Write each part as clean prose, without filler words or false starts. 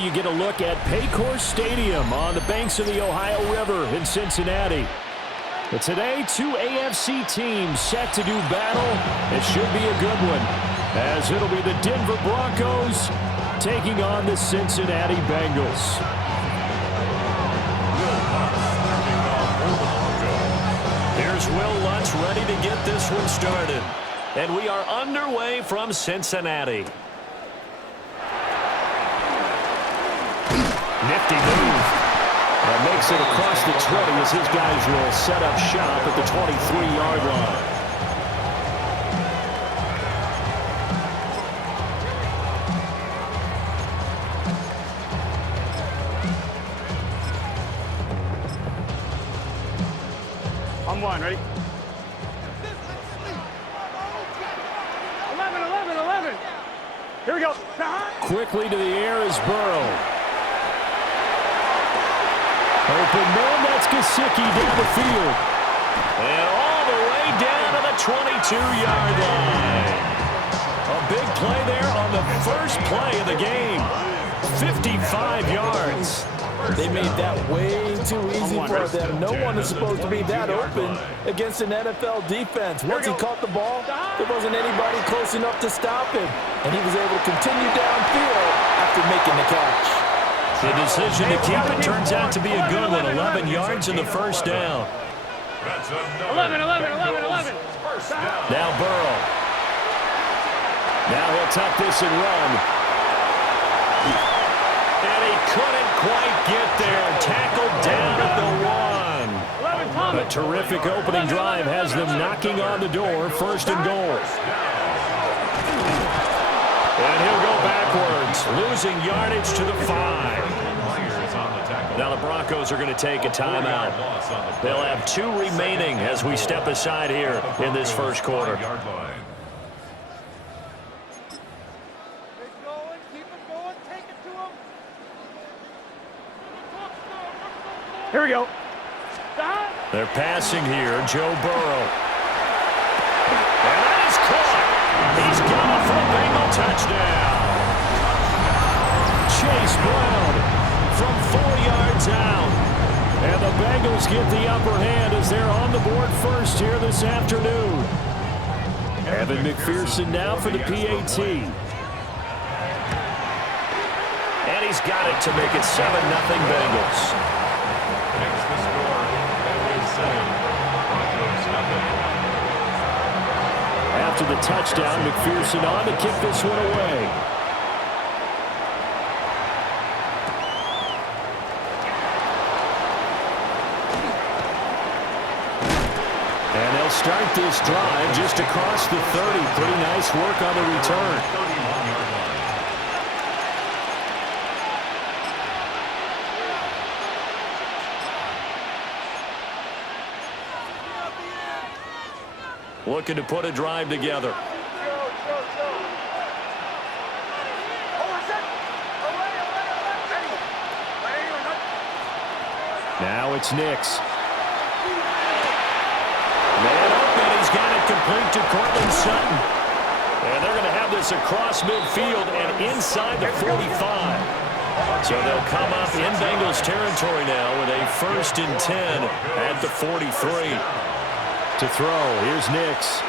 you get a look at Paycor Stadium on the banks of the Ohio River in Cincinnati. But today, two AFC teams set to do battle. It should be a good one, as it'll be the Denver Broncos taking on the Cincinnati Bengals. Here's Will Lutz ready to get this one started. And we are underway from Cincinnati. Nifty move. That makes it across the 20 as his guys will set up shop at the 23-yard line. On one, ready? 11. Here we go. Quickly to the air is Burrow. Open man, that's Gesicki down the field. And all the way down to the 22-yard line. A big play there on the first play of the game. 55 yards. They made that way too easy for them. No one is supposed to be that open against an NFL defense. Once he caught the ball, there wasn't anybody close enough to stop him. And he was able to continue downfield after making the catch. The decision to keep it turns out to be a good one. 11 yards in the first down. 11. Now Burrow. Now he'll tuck this and run. And he couldn't quite get there. Tackled down at the 1. A terrific opening drive has them knocking on the door. First and goal. And he'll go backwards, losing yardage to the 5. Now the Broncos are going to take a timeout. They'll have 2 remaining as we step aside here in this first quarter. Here we go. They're passing here, Joe Burrow. And that is caught. He's got it for a Bengal touchdown. Chase Brown from 4 yards out. And the Bengals get the upper hand as they're on the board first here this afternoon. Evan McPherson now for the PAT. And he's got it to make it 7-0 Bengals. After the touchdown, McPherson on to kick this one away. And they'll start this drive just across the 30. Pretty nice work on the return. Looking to put a drive together. Now it's Nix. Man open, he's got it complete to Cortland Sutton. And they're going to have this across midfield and inside the 45. So they'll come up in Bengals territory now with a 1st and 10 at the 43. To throw, here's Nix.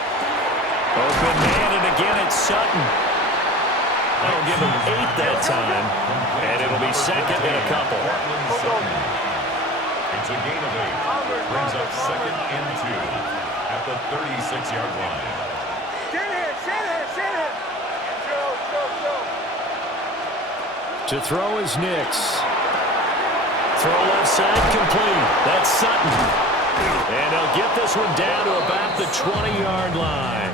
Open man, and again it's Sutton. They'll give him 8 that time, and it'll be second and a couple. It's a gain of 8. Brings up 2nd and 2 at the 36-yard line. To throw is Nix. Throw left side complete. That's Sutton. And they'll get this one down to about the 20-yard line.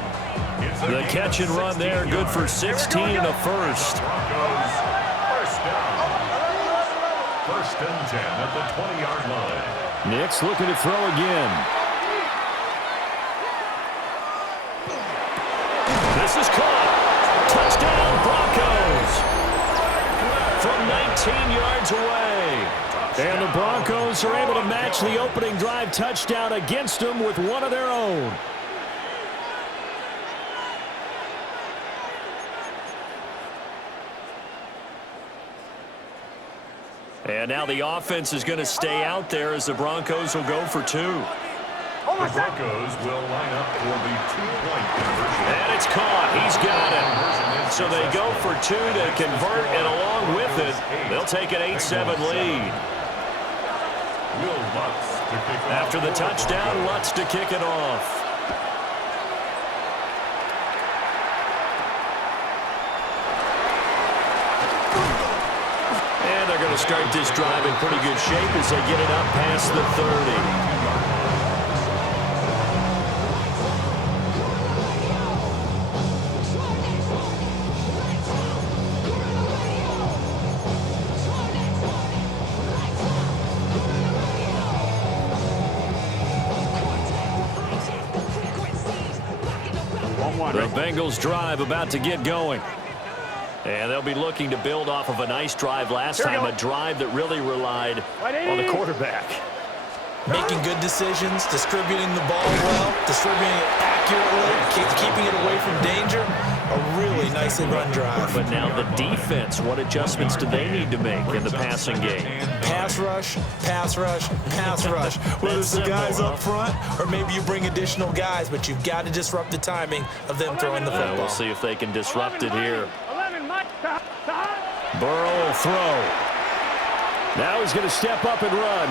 The catch and run there, good for 16 and a first. 1st and 10 at the 20-yard line. Nix looking to throw again. This is caught. Touchdown, Broncos. From 19 yards away. And the Broncos are able to match the opening drive touchdown against them with one of their own. And now the offense is going to stay out there as the Broncos will go for 2. The Broncos will line up for the 2-point conversion. And it's caught. He's got it. So they go for 2 to convert, and along with it, they'll take an 8-7 lead. After the touchdown, Lutz to kick it off. And they're going to start this drive in pretty good shape as they get it up past the 30. The Bengals drive about to get going. And they'll be looking to build off of a nice drive last time, a drive that really relied on the quarterback. Making good decisions, distributing the ball well, distributing it accurately, keeping it away from danger. A really nicely run drive. But now the defense, what adjustments do they need to make in the passing game? Pass rush, pass rush, pass rush. Whether it's the guys up front or maybe you bring additional guys, but you've got to disrupt the timing of them throwing the football. We'll see if they can disrupt it here. Burrow will throw. Now he's going to step up and run.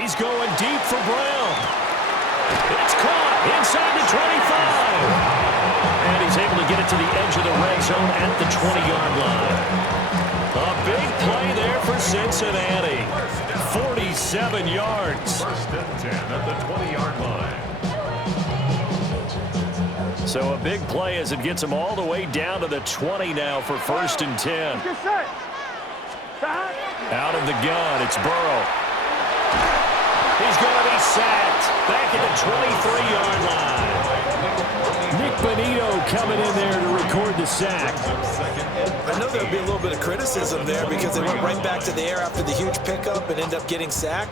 He's going deep for Brown. It's caught inside the 25. And he's able to get it to the edge of the red zone at the 20-yard line. A big play there for Cincinnati. 47 yards. First and 10 at the 20-yard line. So a big play as it gets him all the way down to the 20 now for first and 10. Out of the gun, it's Burrow. He's going to be sacked back at the 23-yard line. Nick Bonito coming in there to record the sack. I know there'll be a little bit of criticism there because they went right back to the air after the huge pickup and end up getting sacked.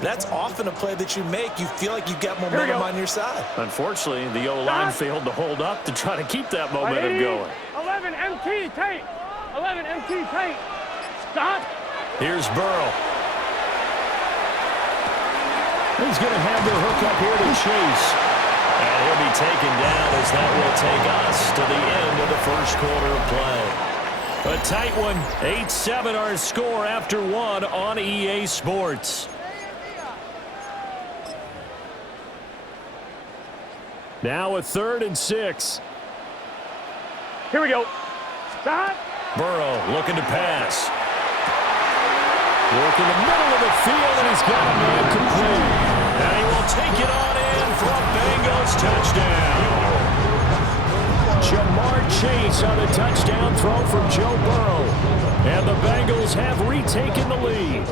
That's often a play that you make. You feel like you've got momentum on your side. Unfortunately, the O-line failed to hold up to try to keep that momentum going. 11 MT tape. 11 MT tape. Stop. Here's Burrow. He's going to have the hook up here to Chase. And he'll be taken down as that will take us to the end of the first quarter of play. A tight one. 8-7 our score after 1 on EA Sports. Now a 3rd and 6. Here we go. Stop. Burrow looking to pass. Work in the middle of the field, and he's got a man complete. And he will take it on in for a Bengals touchdown. Jamar Chase on the touchdown throw from Joe Burrow. And the Bengals have retaken the lead.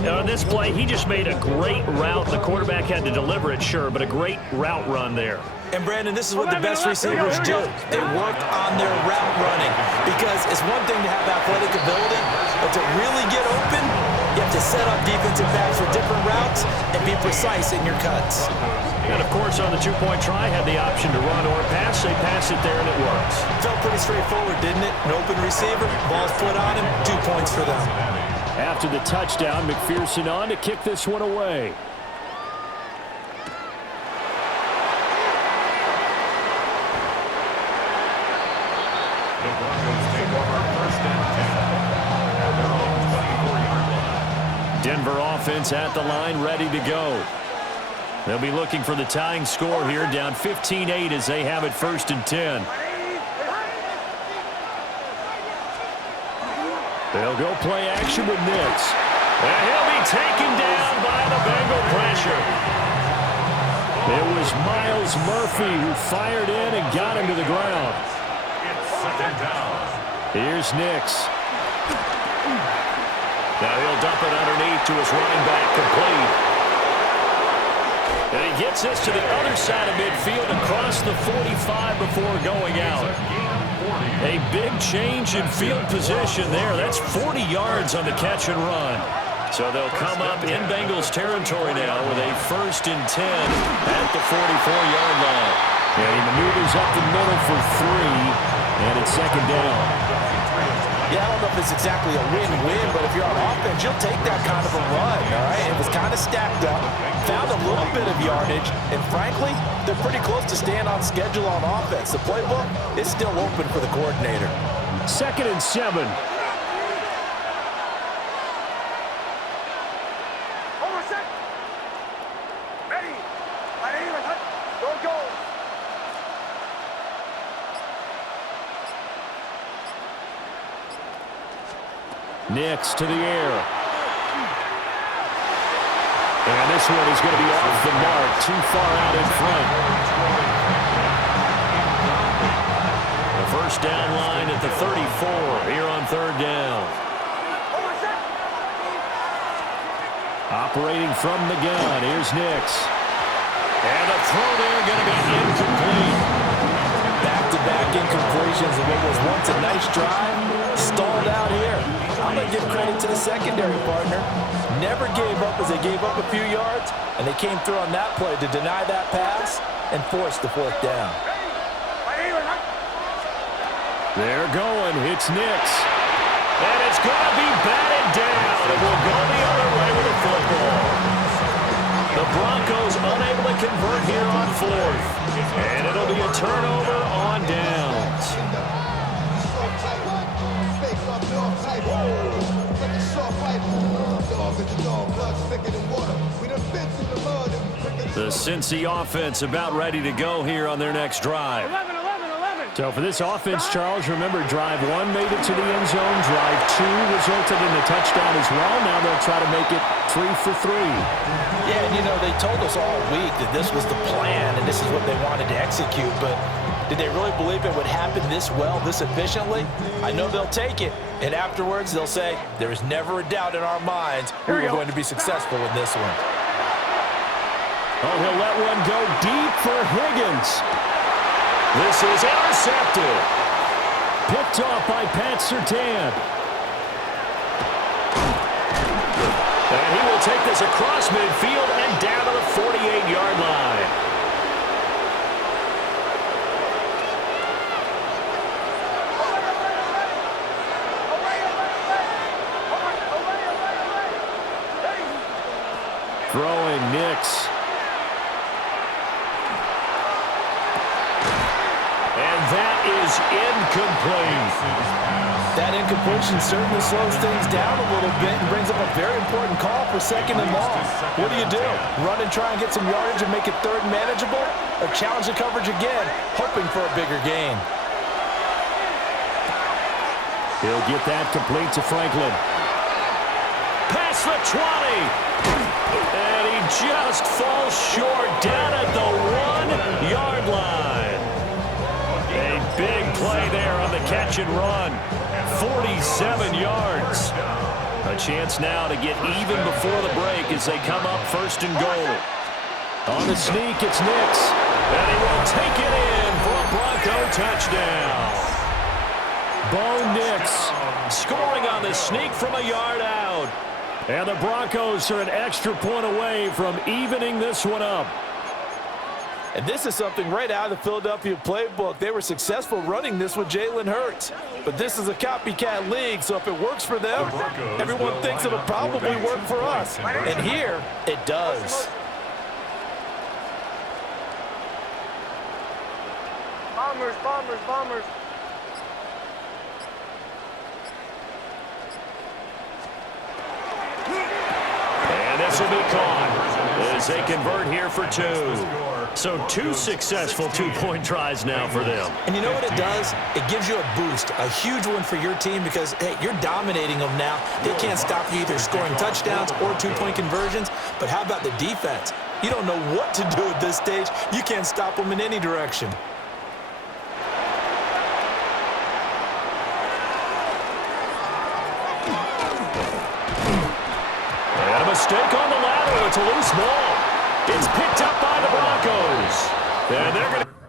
On this play, he just made a great route. The quarterback had to deliver it, sure, but a great route run there. And, Brandon, this is what the best receivers do. They work on their route running because it's one thing to have athletic ability, but to really get open, you have to set up defensive backs for different routes and be precise in your cuts. And, of course, on the two-point try, had the option to run or pass. They pass it there, and it works. Felt pretty straightforward, didn't it? An open receiver, ball's put on him, 2 points for them. After the touchdown, McPherson on to kick this one away. The Broncos take over first and 10 at their own 24-yard line. Denver offense at the line, ready to go. They'll be looking for the tying score here, down 15-8 as they have it first and 10. They'll go play action with Nix. And he'll be taken down by the Bengal pressure. It was Miles Murphy who fired in and got him to the ground. It's second down. Here's Nix. Now he'll dump it underneath to his running back, complete. And he gets this to the other side of midfield across the 45 before going out. A big change in field position there. That's 40 yards on the catch and run. So they'll come up in Bengals territory now with a first and 10 at the 44-yard line. And he maneuvers up the middle for 3, and it's second down. Yeah, on the if it's exactly a win-win, but if you're on offense, you'll take that kind of a run, all right? It was kind of stacked up, found a little bit of yardage, and frankly, they're pretty close to staying on schedule on offense. The playbook is still open for the coordinator. 2nd and 7. Nix to the air. And this one is going to be off the mark, too far out in front. The first down line at the 34 here on 3rd down. Operating from the gun, here's Nix. And the throw there going to be incomplete. Back-to-back incompletions of what was once a nice drive, stalled out here. I'm going to give credit to the secondary partner. Never gave up as they gave up a few yards, and they came through on that play to deny that pass and force the 4th down. They're going. It's Nix. And it's going to be batted down. It will go the other way with the football. The Broncos unable to convert here on 4th. And it'll be a turnover on downs. The Cincy offense about ready to go here on their next drive. 11. So for this offense, Charles, remember drive 1 made it to the end zone. Drive 2 resulted in a touchdown as well. Now they'll try to make it 3 for 3. Yeah, and you know, they told us all week that this was the plan and this is what they wanted to execute, but did they really believe it would happen this well, this efficiently? I know they'll take it, and afterwards they'll say, there is never a doubt in our minds we were going to be successful in this one. Oh, he'll let one go deep for Higgins. This is intercepted. Picked off by Pat Surtain. And he will take this across midfield and down to the 48-yard line. Throwing Nix. And that is incomplete. That incompletion certainly slows things down a little bit and brings up a very important call for 2nd and long. What do? Run and try and get some yardage and make it 3rd manageable? Or challenge the coverage again, hoping for a bigger gain? He'll get that complete to Franklin. Past the 20. And he just falls short down at the 1-yard line. A big play there on the catch and run. 47 yards. A chance now to get even before the break as they come up 1st and goal. On the sneak, it's Nix. And he will take it in for a Bronco touchdown. Bo Nix scoring on the sneak from a yard out. And the Broncos are an extra point away from evening this one up. And this is something right out of the Philadelphia playbook. They were successful running this with Jalen Hurts. But this is a copycat league, so if it works for them, everyone thinks it'll probably work for us. And here, it does. Bombers. And this will be caught as they convert here for 2. So 2 successful 2-point tries now for them. And you know what it does? It gives you a boost, a huge one for your team because, hey, you're dominating them now. They can't stop you either scoring touchdowns or 2-point conversions. But how about the defense? You don't know what to do at this stage. You can't stop them in any direction. And a mistake on the lateral. It's a loose ball. It's picked up by the Broncos. And they're going to...